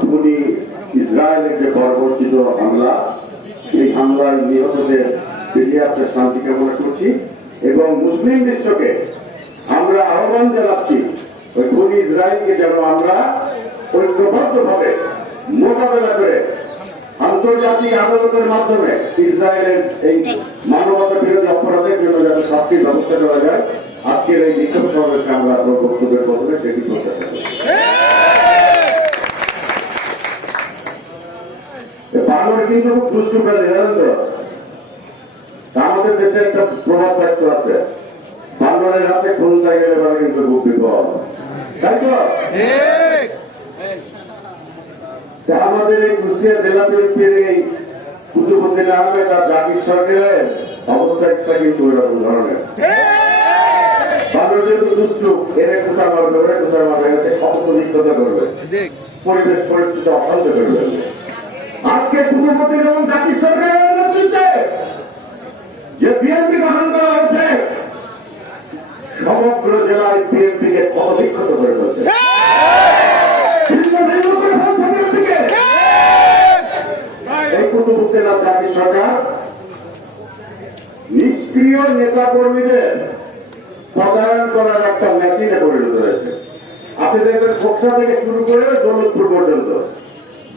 খুনি ইসরায়েলের যে পরবর্তিত হামলা, সেই হামলায় নিহতদের ফিরিয়ে আসতে শান্তি কামনা করছি এবং মুসলিম বিশ্বকে আমরা আহ্বান জানাচ্ছি, ওই খুনি ইসরায়েলকে যেন আমরা ঐক্যবদ্ধভাবে মোকাবেলা করে আন্তর্জাতিক আদালতের মাধ্যমে ইসরায়েলের এই মানবতা বিরোধী অপরাধের জন্য যাতে শাস্তির ব্যবস্থা করা যায়, আজকের এই বিক্ষোভ সমাবেশকে আমরা বক্তব্যের মাধ্যমে সেটি করতে বাংলার কিন্তু খুব দুষ্টু প্রাণী, জানেন তো? আমাদের দেশে একটা প্রভাব থাকতে আছে। বাংলার হাতে কোন জায়গায় এবারে কিন্তু খুব বিপদ তাই আমাদের এই কুষ্টিয়া জেলা বিএনপির এই কুতুবুদ্দিন আহমেদ আর জাকির সরকারের অবস্থাটা কিন্তু এরকম ধরনের। যেহেতু দুষ্টু এরা কোথায় মারবে, ওরা কোথায় মারবে এতে পরিবেশ, পরিস্থিতি অশান্ত করবে। আজকে কুতুবুদ্দিন এবং জাতির সরকারের নেতৃত্বে যে বিএনপি গঠন করা হয়েছে, সমগ্র জেলায় ফেলছে। ভিন্ন ভিন্ন করে ফেলছে সরকার আপনি দেখবেন থেকে শুরু করে দৌলতপুর পর্যন্ত।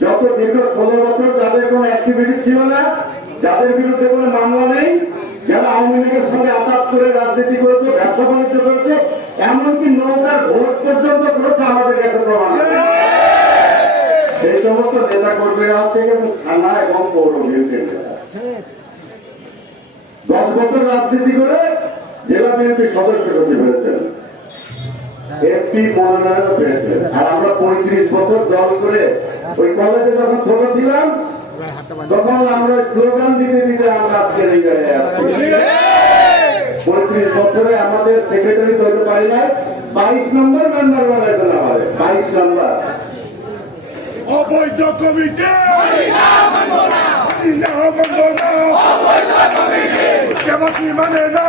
যত দীর্ঘ ষোলো বছর যাদের কোনো অ্যাক্টিভিটি ছিল না, যাদের বিরুদ্ধে কোনো মামলা নেই, যারা আওয়ামী লীগের সঙ্গে আতাত করে রাজনীতি করেছে ব্যবসা বাণিজ্য করেছে, এমনকি নৌকার ভোট পর্যন্ত করেছে আমাদের কাছে প্রমাণ সেই সমস্ত নেতা কর্মীরা হচ্ছে থানা এবং পৌর বিএনপির দশ বছর রাজনীতি করে জেলা বিএনপির সদস্য হতে পেরেছেন এমপি মনোনয়ন পেয়েছেন। আর আমরা পঁয়ত্রিশ বছর দল করে ওই কলেজে যখন ছোট ছিলাম তখন আমরা স্লোগান দিতে দিতে আমরা আজকে এই আসছি পঁয়ত্রিশ বছরে আমাদের সেক্রেটারি তৈরি পারি নাই, বাইশ নম্বর মেম্বার বানাইছেন আমাদের বাইশ নম্বর। অবৈধ কমিটি। মানে না?